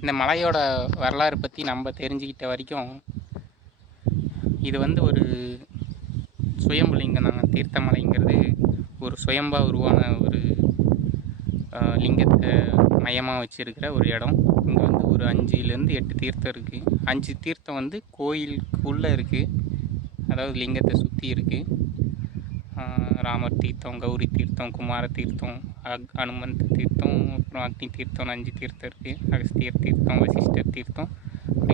இந்த மலையோட வரலாறு பற்றி நம்ம தெரிஞ்சுக்கிட்ட வரைக்கும் இது வந்து ஒரு சுயம்புலிங்கம் தாங்க. தீர்த்தமலைங்கிறது ஒரு சுயம்பா உருவான ஒரு லிங்கத்தை மையமாக வச்சுருக்கிற ஒரு இடம். இங்கே வந்து ஒரு 5லேருந்து 8 தீர்த்தம் இருக்குது. 5 தீர்த்தம் வந்து கோயிலுக்குள்ளே இருக்குது, அதாவது லிங்கத்தை சுற்றி இருக்குது. ராமர் தீர்த்தம், கௌரி தீர்த்தம், குமார தீர்த்தம், அனுமந்த தீர்த்தம், அப்புறம் அக்னி தீர்த்தம், 5 தீர்த்தம் இருக்குது. அகஸ்தியர் தீர்த்தம், வசிஷ்டர் தீர்த்தம்,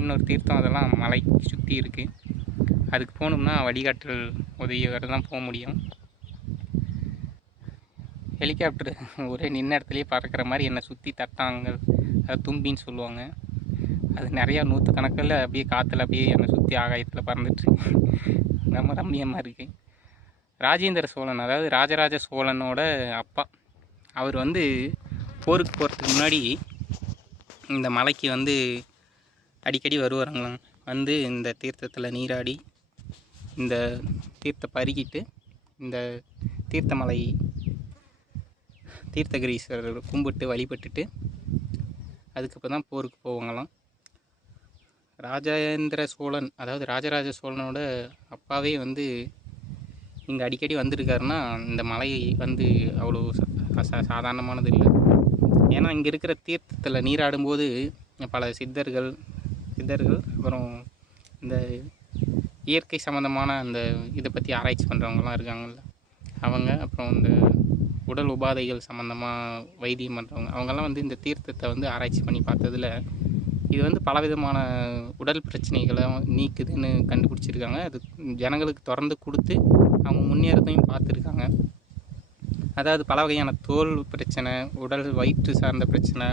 இன்னொரு தீர்த்தம், அதெல்லாம் மலைக்கு சுற்றி இருக்குது. அதுக்கு போகணும்னா வழிகாட்டல் உதவியோடு தான் போக முடியும். ஹெலிகாப்டர் ஒரே நின்ன இடத்துலையே பறக்கிற மாதிரி என்னை சுற்றி தட்டாங்க, அது தும்பின்னு சொல்லுவாங்க. அது நிறையா 100 கணக்கில் அப்படியே காற்றுல அப்படியே என்னை சுற்றி ஆகாயத்தில் பறந்துட்டு ரொம்ப ரம்மியமாக இருக்குது. ராஜேந்திர சோழன், அதாவது ராஜராஜ சோழனோட அப்பா, அவர் வந்து போருக்கு போகிறதுக்கு முன்னாடி இந்த மலைக்கு வந்து அடிக்கடி வருவாங்களாம். வந்து இந்த தீர்த்தத்தில் நீராடி இந்த தீர்த்த பருகிட்டு இந்த தீர்த்தமலை தீர்த்தகிரீஸ்வரர் கும்பிட்டு வழிபட்டுட்டு அதுக்கப்புறம் தான் போருக்கு போவாங்களாம். ராஜேந்திர சோழன், அதாவது ராஜராஜ சோழனோட அப்பாவே வந்து இங்கே அடிக்கடி வந்திருக்காருன்னா இந்த மலை வந்து அவ்வளோ சாதாரணமானது இல்லை. ஏன்னா இங்கே இருக்கிற தீர்த்தத்தில் நீராடும்போது பல சித்தர்கள் அப்புறம் இந்த இயற்கை சம்மந்தமான அந்த இதை பற்றி ஆராய்ச்சி பண்ணுறவங்கலாம் இருக்காங்கள்ல அவங்க, அப்புறம் இந்த உடல் உபாதைகள் சம்மந்தமாக வைத்தியம் பண்ணுறவங்க, அவங்கெல்லாம் வந்து இந்த தீர்த்தத்தை வந்து ஆராய்ச்சி பண்ணி பார்த்ததில் இது வந்து பலவிதமான உடல் பிரச்சனைகளை நீக்குதுன்னு கண்டுபிடிச்சிருக்காங்க. அது ஜனங்களுக்கு திறந்து கொடுத்து அவங்க முன்னேறதையும் பார்த்துருக்காங்க. அதாவது பல வகையான தோல் பிரச்சனை, உடல் வயிற்று சார்ந்த பிரச்சனை,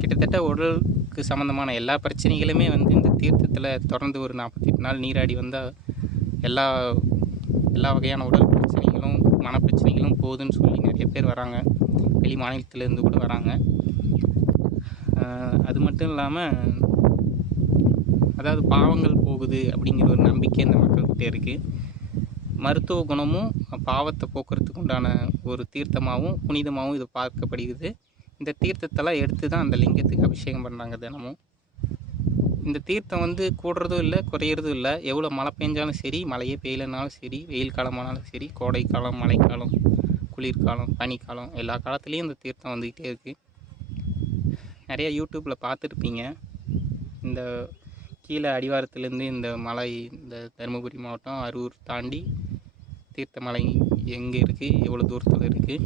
கிட்டத்தட்ட உடலுக்கு சம்மந்தமான எல்லா பிரச்சனைகளுமே வந்து இந்த தீர்த்தத்தில் தொடர்ந்து ஒரு 48 நாள் நீராடி வந்தால் எல்லா வகையான உடல் பிரச்சனைகளும் மனப்பிரச்சனைகளும் போகுதுன்னு சொல்லி நிறைய பேர் வராங்க. வெளி மாநிலத்திலேருந்து கூட வராங்க. அது மட்டும் இல்லாமல் அதாவது பாவங்கள் போகுது அப்படிங்கிற ஒரு நம்பிக்கை இந்த மக்கள்கிட்ட இருக்குது. மருத்துவ குணமும் பாவத்தை போக்குறதுக்கு உண்டான ஒரு தீர்த்தமாகவும் புனிதமாகவும் இது பார்க்கப்படுகிறது. இந்த தீர்த்தத்தெல்லாம் எடுத்து தான் அந்த லிங்கத்துக்கு அபிஷேகம் பண்ணுறாங்க தினமும். இந்த தீர்த்தம் வந்து கூடுறதும் இல்லை குறையிறதும் இல்லை. எவ்வளோ மழை பெஞ்சாலும் சரி, மழையே பெய்யலைனாலும் சரி, வெயில் காலமானாலும் சரி, கோடைக்காலம், மழைக்காலம், குளிர்காலம், பனிக்காலம், எல்லா காலத்துலேயும் இந்த தீர்த்தம் வந்துக்கிட்டே இருக்குது. நிறையா யூடியூப்பில் பார்த்துருப்பீங்க. இந்த கீழே அடிவாரத்துலேருந்து இந்த மலை, இந்த தருமபுரி மாவட்டம் அரூர் தாண்டி தீர்த்தமலை எங்கே இருக்குது, எவ்வளோ தூரத்தில் இருக்குது,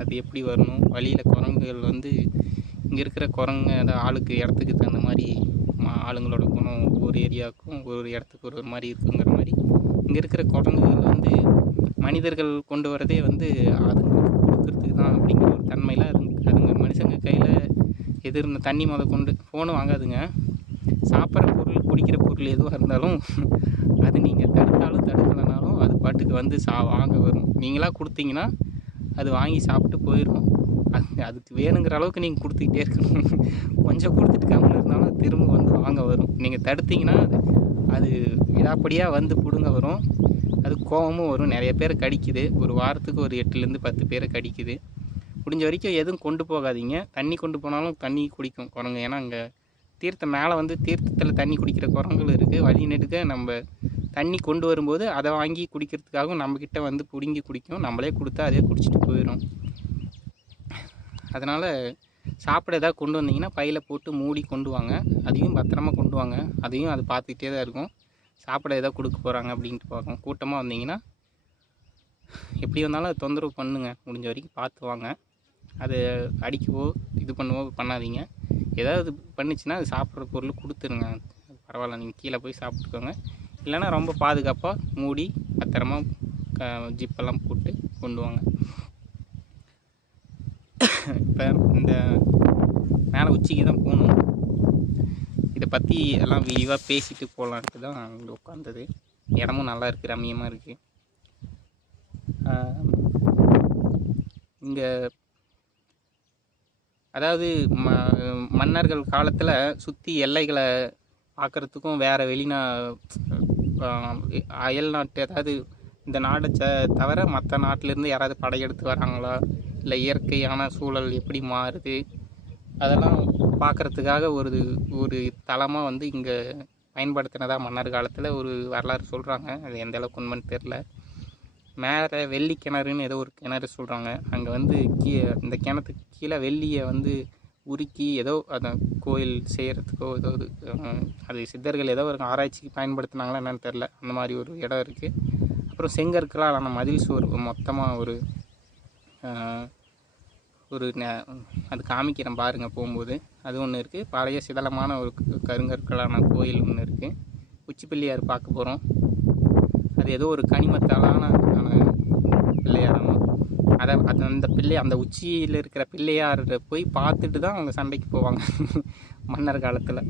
அது எப்படி வரணும், வழியில் குரங்குகள் வந்து இங்கே இருக்கிற குரங்கு அந்த ஆளுக்கு இடத்துக்கு தகுந்த மாதிரி ஆளுங்களோட குணம் ஒவ்வொரு ஏரியாவுக்கும் ஒவ்வொரு இடத்துக்கு ஒரு மாதிரி இருக்குங்கிற மாதிரி இங்கே இருக்கிற குரங்குகள் வந்து மனிதர்கள் கொண்டு வரதே வந்து அதுங்களுக்கு கொடுக்கறதுக்கு தான் அப்படிங்கிற ஒரு தன்மையில் அதுங்க மனுஷங்க கையில் எதிர்ந்த தண்ணி கொண்டு ஃபோனும் வாங்காதுங்க. சாப்பிட்ற பொருள், குடிக்கிற பொருள் எதுவாக இருந்தாலும் அது நீங்கள் தடுத்தாலும் தடுக்கலைனாலும் அது பாட்டுக்கு வந்து வாங்க வரும். நீங்களாக கொடுத்தீங்கன்னா அது வாங்கி சாப்பிட்டு போயிடும். அதுக்கு வேணுங்கிற அளவுக்கு நீங்கள் கொடுத்துக்கிட்டே இருக்கணும். கொஞ்சம் கொடுத்துட்டு கம்மியாக இருந்தாலும் திரும்ப வந்து வாங்க வரும். நீங்கள் தடுத்தீங்கன்னா அது விடாப்படியாக வந்து பிடுங்க வரும். அது கோபமும் வரும். நிறைய பேர் கடிக்குது. ஒரு வாரத்துக்கு ஒரு 8லேருந்து 10 பேரை கடிக்குது. முடிஞ்ச வரைக்கும் எதுவும் கொண்டு போகாதீங்க. தண்ணி கொண்டு போனாலும் தண்ணி குடிக்கும் குரங்கு. ஏன்னா அங்கே தீர்த்தம் மேலே வந்து தீர்த்தத்தில் தண்ணி குடிக்கிற குரங்குகள் இருக்குது. வழி நெடுக்க நம்ம தண்ணி கொண்டு வரும்போது அதை வாங்கி குடிக்கிறதுக்காகவும் நம்மக்கிட்ட வந்து பிடுங்கி குடிக்கும். நம்மளே கொடுத்தா அதே குடிச்சிட்டு போயிடும். அதனால் சாப்பிட ஏதாவது கொண்டு வந்தீங்கன்னா பையில் போட்டு மூடி கொண்டு வாங்க. அதையும் பத்திரமா கொண்டு வாங்க. அதையும் அது பார்த்துக்கிட்டே தான் இருக்கும். சாப்பிட ஏதாவது கொடுக்க போகிறாங்க அப்படின்ட்டு பார்க்கும். கூட்டமாக வந்தீங்கன்னா எப்படி வந்தாலும் அது தொந்தரவு பண்ணுங்க. முடிஞ்ச வரைக்கும் பார்த்து வாங்க. அது அடிக்கவோ இது பண்ணவோ பண்ணாதீங்க. ஏதாவது பண்ணிச்சுன்னா அது சாப்பிட்ற பொருள் கொடுத்துருங்க. பரவாயில்ல, நீங்கள் கீழே போய் சாப்பிட்டுக்கோங்க. இல்லைன்னா ரொம்ப பாதுகாப்பாக மூடி பத்திரமா ஜிப்பெல்லாம் போட்டு கொண்டு வாங்க. இப்போ இந்த மேலே உச்சிக்கு தான் போகணும். இதை பற்றி எல்லாம் விரிவாக பேசிட்டு போகலான்ட்டு தான் இங்கே உட்காந்தது. இடமும் நல்லா இருக்குது, ரம்மியமாக இருக்குது. இங்கே அதாவது மன்னர்கள் காலத்தில் சுற்றி எல்லைகளை பார்க்குறதுக்கும் வேறு அயல் நாட்டு, அதாவது இந்த நாடை தவிர மற்ற நாட்டிலேருந்து யாராவது படையெடுத்து வராங்களா, இல்லை இயற்கையான சூழல் எப்படி மாறுது, அதெல்லாம் பார்க்குறதுக்காக ஒரு தலமாக வந்து இங்கே பயன்படுத்தினதா மன்னர் காலத்தில் ஒரு வரலாறு சொல்கிறாங்க. அது எந்த அளவுக்கு உண்மைன்னு தெரில. மேலே வெள்ளி கிணறுன்னு ஏதோ ஒரு கிணறு சொல்கிறாங்க. அங்கே வந்து இந்த கிணத்துக்கு கீழே வெள்ளியை வந்து உருக்கி ஏதோ அதை கோயில் செய்கிறதுக்கோ ஏதோ அது சித்தர்கள் ஏதோ ஒரு ஆராய்ச்சிக்கு பயன்படுத்தினாங்களா என்னன்னு தெரில. அந்த மாதிரி ஒரு இடம் இருக்குது. அப்புறம் செங்கற்களால் ஆன மதில் சுவர் மொத்தமாக ஒரு அது காமிக்கிறேன் பாருங்கள் போகும்போது. அது ஒன்று இருக்குது. பழைய சிதலமான ஒரு கருங்கற்களான கோயில் ஒன்று இருக்குது. உச்சி பிள்ளையார் பார்க்க போகிறோம். அது ஏதோ ஒரு கனிமத்தாலான பிள்ளையாரணும். அந்த உச்சியில் இருக்கிற பிள்ளையார் போய் பார்த்துட்டு தான் அவங்க சண்டைக்கு போவாங்க மன்னர் காலத்தில்.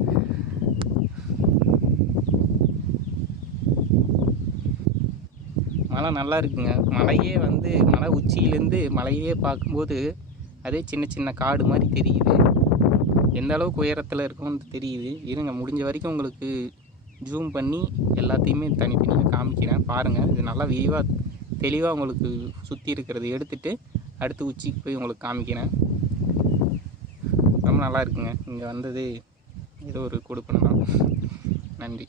மலை நல்லா இருக்குங்க. மலையே வந்து மலை உச்சியிலேருந்து மலையே பார்க்கும்போது அதே சின்ன சின்ன காடு மாதிரி தெரியுது. எந்த அளவுக்கு உயரத்தில் இருக்கும்னு தெரியுது. இருங்க, முடிஞ்ச வரைக்கும் உங்களுக்கு ஜூம் பண்ணி எல்லாத்தையுமே தனித்தனியாக காமிக்கிறேன் பாருங்கள். இது நல்லா தெளிவாக உங்களுக்கு சுற்றி இருக்கிறது எடுத்துகிட்டு அடுத்து உச்சிக்கு போய் உங்களுக்கு காமிக்கிறேன். ரொம்ப நல்லா இருக்குங்க. இங்கே வந்தது ஏதோ ஒரு கொடுப்பனை தான். நன்றி.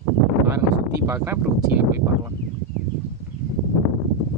பாருங்கள், சுற்றி பார்க்குறேன். அப்புறம் உச்சியில் போய் பார்க்கலாம்.